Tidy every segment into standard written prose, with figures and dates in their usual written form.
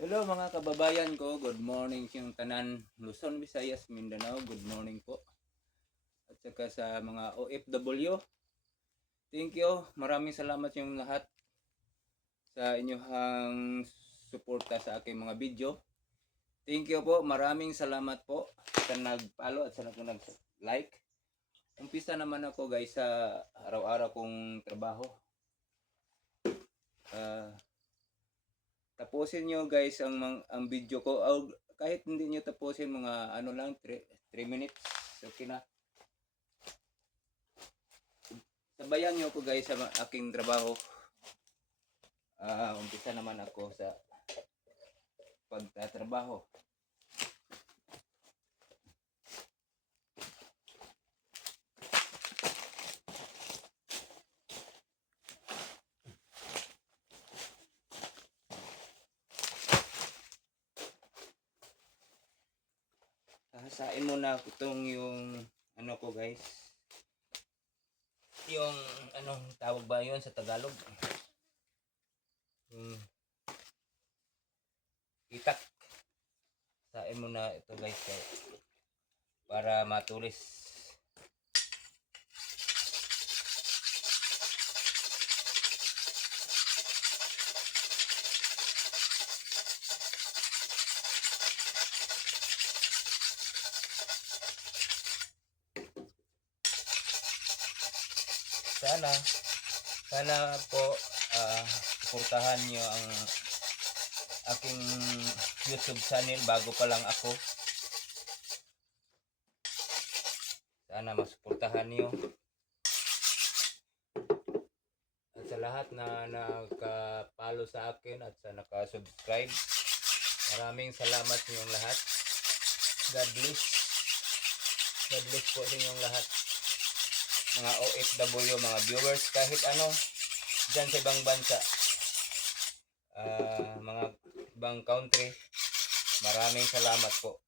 Hello mga kababayan ko, good morning yung tanan Luzon, Visayas, Mindanao, good morning po. At saka sa mga OFW, thank you, maraming salamat yung lahat sa inyong suporta sa aking mga video. Thank you po, maraming salamat po sa nag-follow at sa nag-like. Umpisa naman ako guys sa araw-araw kong trabaho. Tapusin nyo guys ang video ko. Kahit hindi nyo tapusin, mga ano lang, 3 minutes, okay na. Sabayan nyo ko guys sa aking trabaho. Umpisa naman ako sa pagtatrabaho. Hasain muna itong yung ano ko guys. Yung anong tawag ba yun sa Tagalog? Itak. Hasain muna ito guys para matulis. Sana po suportahan nyo ang aking YouTube channel, bago pa lang ako. Sana masuportahan nyo. At sa lahat na naka-follow sa akin at sa naka-subscribe, maraming salamat ninyong lahat. God bless. God bless po sa inyong lahat. Mga OFW, mga viewers, kahit ano, dyan sa ibang bansa, mga ibang country, maraming salamat po.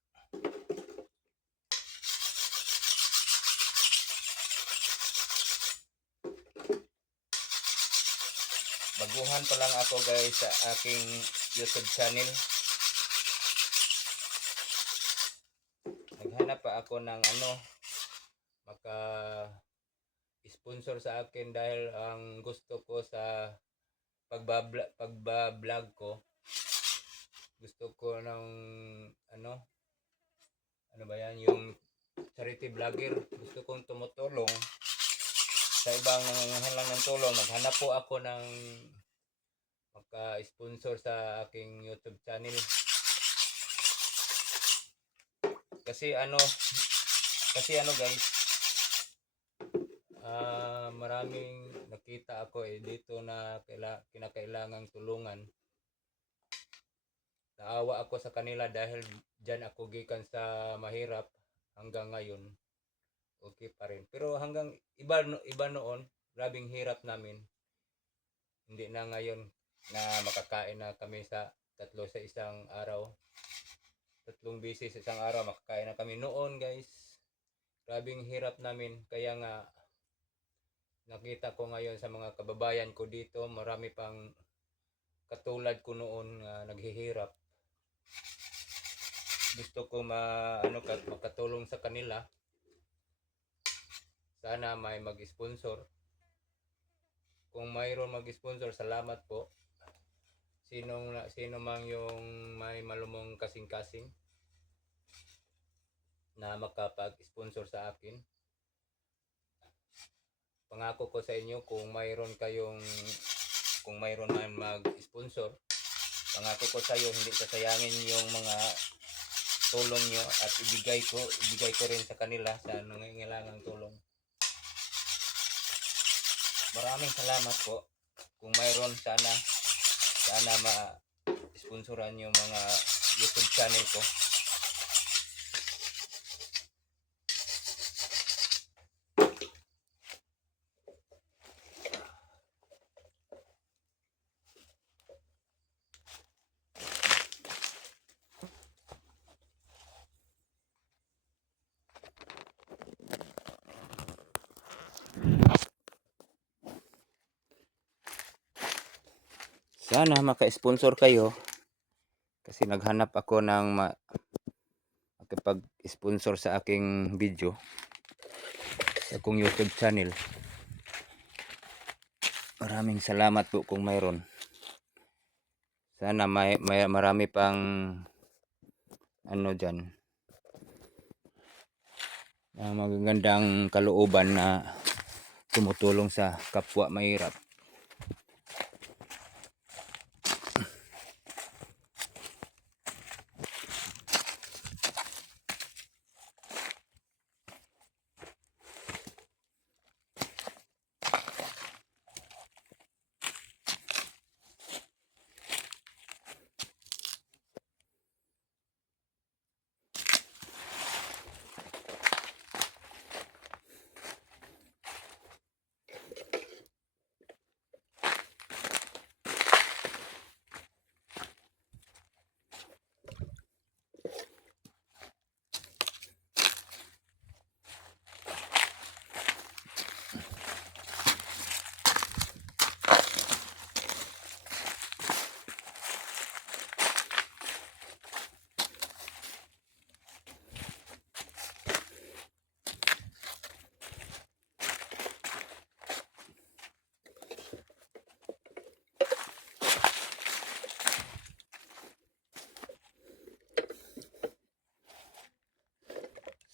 Baguhan pa lang ako guys sa aking YouTube channel. Naghanap pa ako ng maka-sponsor sa akin dahil ang gusto ko sa pagba-vlog ko, gusto ko ng ano ba yan, yung charity vlogger. Gusto kong tumutulong sa ibang nangangailangan ng tulong. Naghanap po ako ng maka-sponsor sa aking YouTube channel. Kasi guys, maraming nakita ako dito na kinakailangang tulungan. Naawa ako sa kanila dahil dyan ako gikan sa mahirap hanggang ngayon. Okay pa rin. Pero hanggang iba noon, grabing hirap namin. Hindi na ngayon na makakain na kami sa 3 sa isang araw. 3 beses sa isang araw makakain na kami noon guys. Grabing hirap namin, kaya nga nakita ko ngayon sa mga kababayan ko dito, marami pang katulad ko noon na naghihirap. Gusto ko makatulong sa kanila. Sana may mag-sponsor. Kung mayroon mag-sponsor, salamat po. Sino mang yung may malumong kasing-kasing na makapag-sponsor sa akin. Pangako ko sa inyo, kung mayroon man mag-sponsor, pangako ko sa iyo, hindi sasayangin yung mga tulong nyo at ibigay ko rin sa kanila sa nangangailangang tulong. Maraming salamat po. Kung mayroon, sana ma-sponsoran yung mga YouTube channel ko. Sana maka-sponsor kayo Kasi naghanap ako ng makipag-sponsor sa aking video sa akong YouTube channel. Maraming salamat po kung mayroon. Sana may marami pang ano diyan, magagandang kalooban na tumutulong sa kapwa mahirap.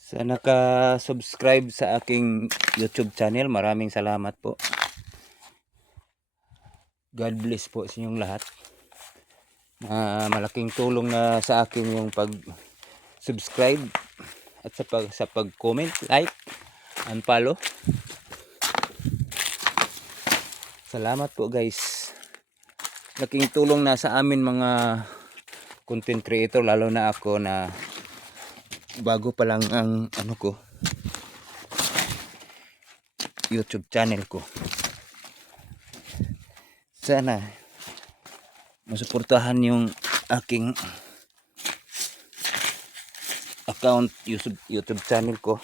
Sa naka-subscribe sa aking YouTube channel, maraming salamat po. God bless po sa inyong lahat. Malaking tulong na sa akin yung pag-subscribe at sa pag-comment, like, and follow. Salamat po guys. Laking tulong na sa amin mga content creator, lalo na ako na bago pa lang ang ano ko, YouTube channel ko. Sana masuportahan yung aking account YouTube channel ko.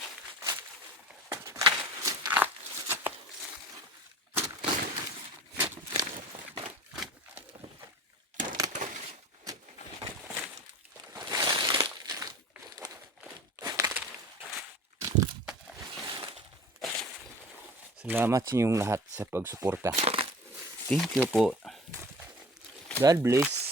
Salamat sa inyong lahat sa pagsuporta. Thank you po. God bless.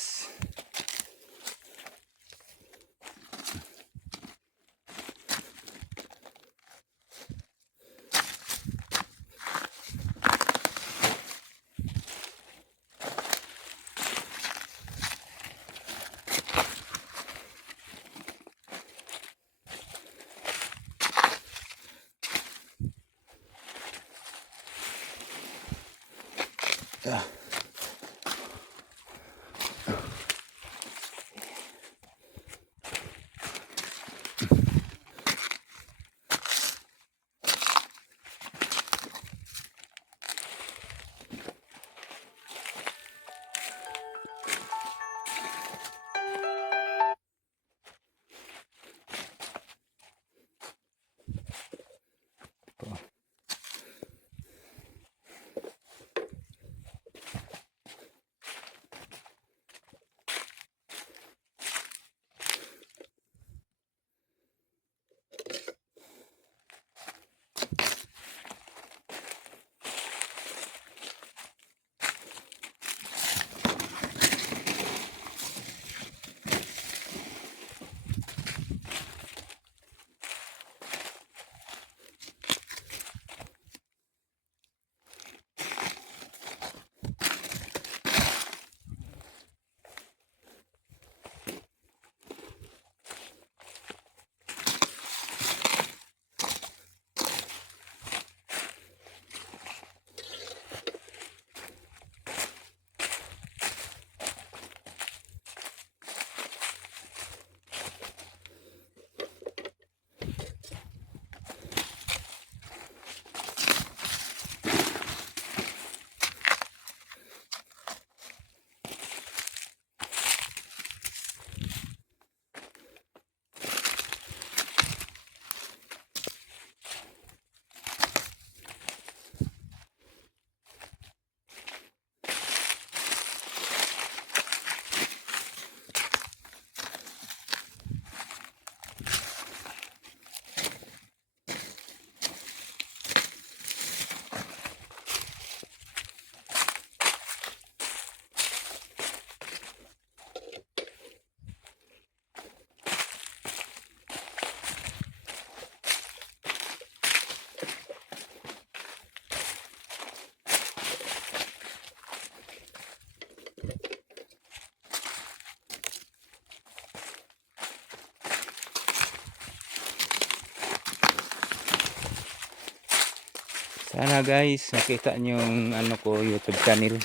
Sana guys, nakita nyo yung ano ko, YouTube channel.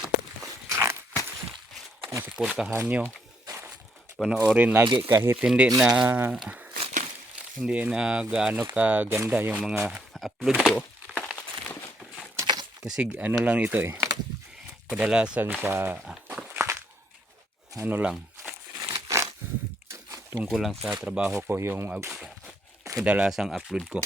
Suportahan nyo. Panoorin lagi kahit hindi na gaano kaganda yung mga upload ko. Kasi ano lang ito eh. Kadalasan sa ano lang. Tungkol lang sa trabaho ko yung kadalasang upload ko.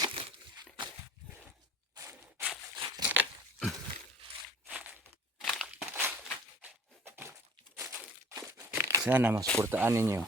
Sana masuportaan ninyo.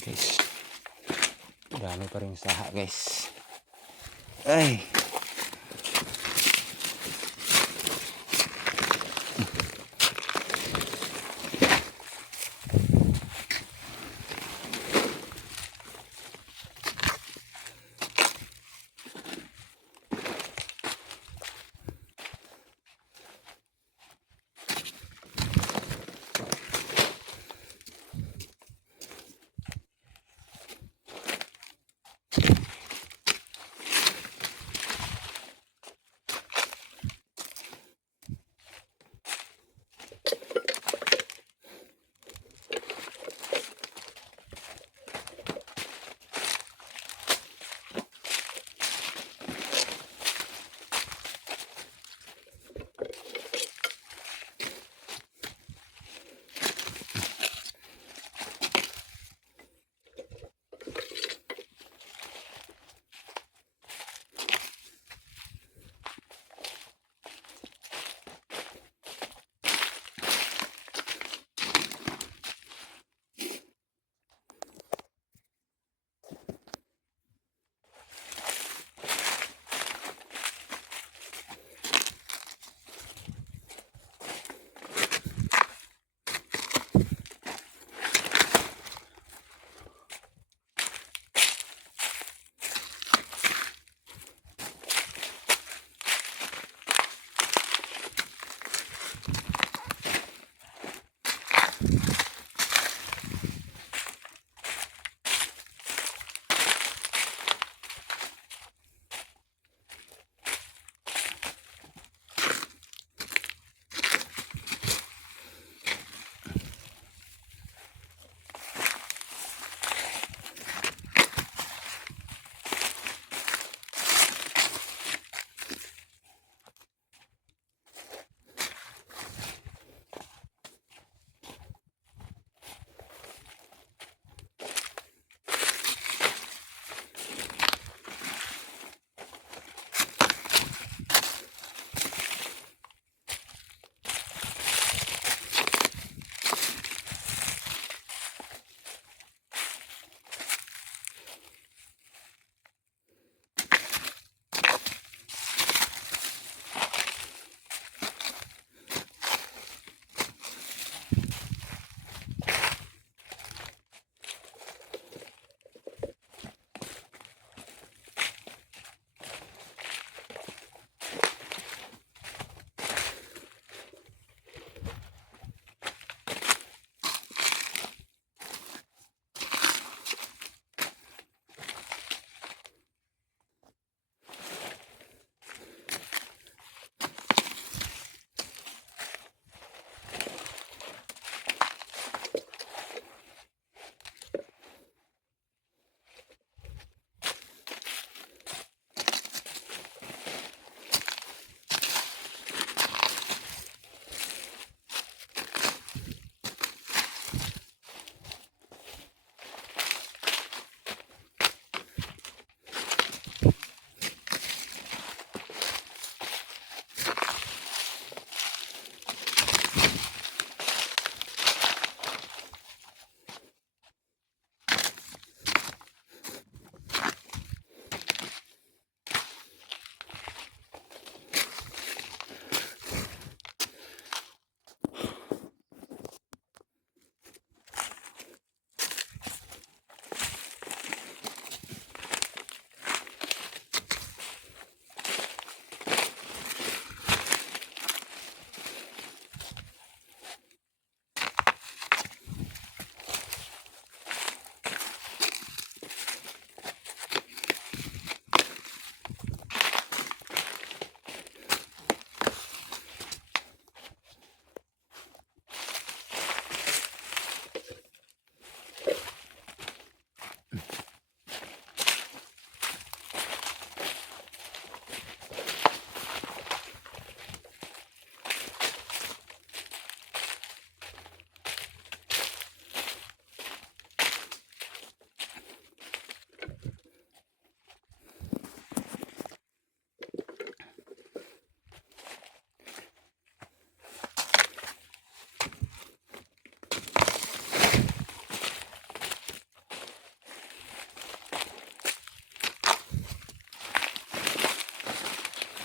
Guys, dami pa rin saha guys. Ay,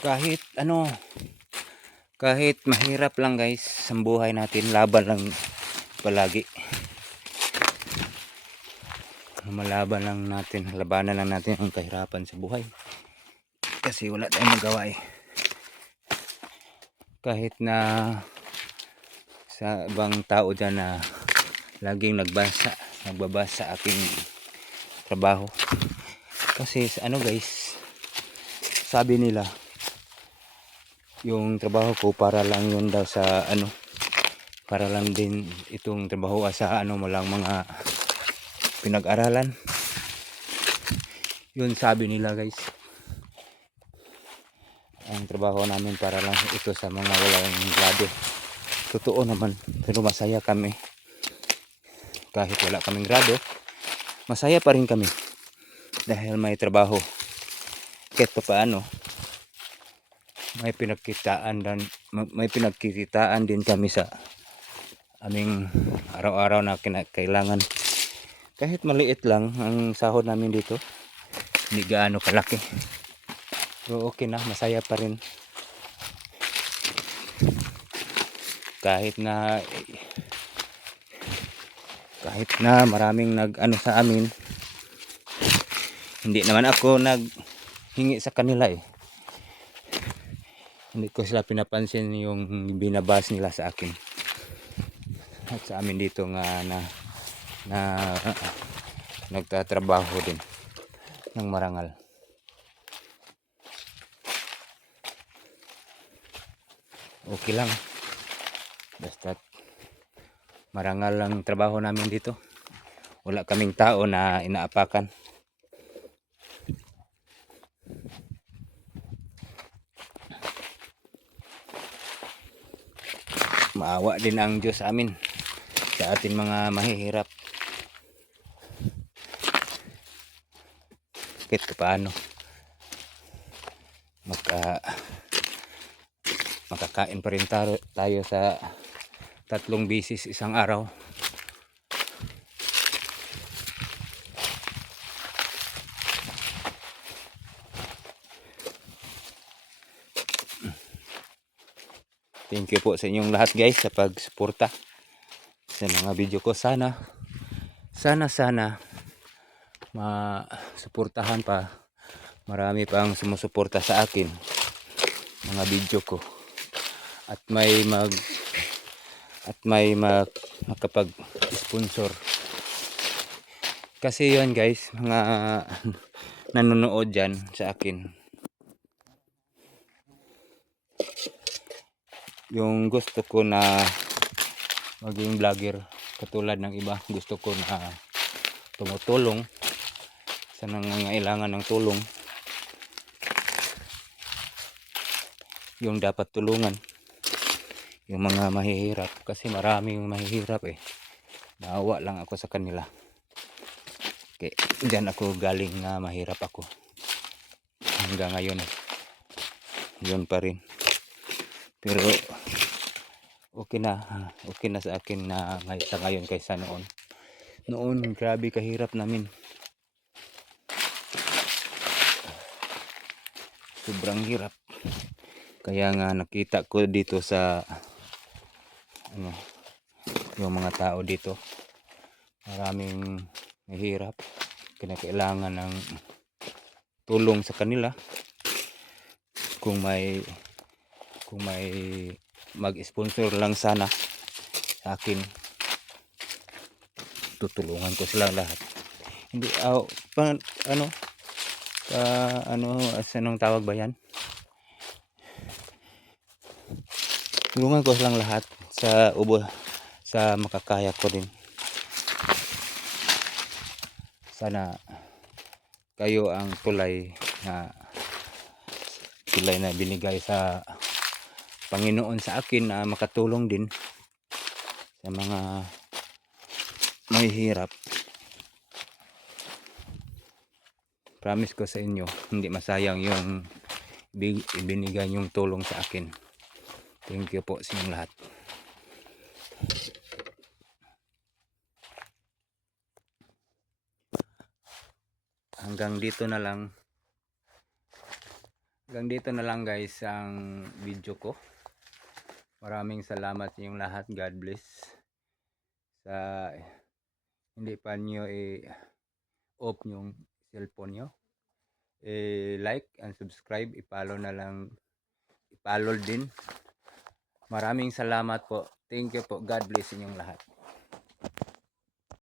Kahit ano, kahit mahirap lang guys ang buhay natin, laban lang palagi. Malaban lang natin, labanan lang natin ang kahirapan sa buhay. Kasi wala tayong magawa eh. Kahit na sa ibang tao dyan na laging nagbabasa sa aking trabaho. Kasi ano guys, sabi nila yung trabaho ko para lang yun daw sa ano, para lang din itong trabaho sa ano mo lang mga pinag-aralan. Yun sabi nila guys. Ang trabaho namin para lang ito sa mga walang grado. Totoo naman, pero masaya kami. Kahit wala kaming grado, masaya pa rin kami. Dahil may trabaho. Kahit pa paano, may pinagkikitaan din kami sa aming araw-araw na kailangan. Kahit maliit lang ang sahod namin dito, hindi gaano kalaki. Pero okay na, masaya pa rin. Kahit na maraming nag-ano sa amin, hindi naman ako naghingi sa kanila eh. Hindi ko sila pinapansin yung binabas nila sa akin. At sa amin dito nga na nagtatrabaho din ng marangal. Okay lang. Basta marangal ang trabaho namin dito. Wala kaming tao na inaapakan. Maawa din ang Diyos sa amin, sa ating mga mahihirap. Kahit paano makakain pa rin tayo sa 3 bisis isang araw. Thank you po sa inyong lahat guys sa pagsuporta sa mga video ko. Sana masuportahan pa. Marami pang sumusuporta sa akin mga video ko. At may makapag-sponsor. Kasi yun guys, mga nanonood dyan sa akin, yung gusto ko na maging vlogger katulad ng iba, gusto ko na tumutulong sa nangangailangan ng tulong, yung dapat tulungan yung mga mahihirap. Kasi maraming mahihirap eh, naawa lang ako sa kanila. Okay, dyan ako galing nga mahirap ako hanggang ngayon, yun pa rin. Pero okay na sa akin na sa ngayon kaysa noon grabe kahirap namin, sobrang hirap. Kaya nga nakita ko dito sa yung mga tao dito, maraming mahirap, kinakailangan ng tulong sa kanila. Kung may mag-sponsor lang sana sa akin, tutulungan ko sila lahat. Hindi anong tawag ba yan? Tulungan ko silang lahat sa makakaya ko din. Sana kayo ang tulay na binigay sa Panginoon sa akin na makatulong din sa mga mahihirap. Promise ko sa inyo, hindi masayang yung ibinigay yung tulong sa akin. Thank you po sa inyong lahat. Hanggang dito na lang. Hanggang dito na lang guys ang video ko. Maraming salamat sa inyong lahat. God bless. Sa hindi pa nyo off yung cellphone nyo, like and subscribe, i-follow na lang, i-follow din. Maraming salamat po. Thank you po. God bless inyong lahat.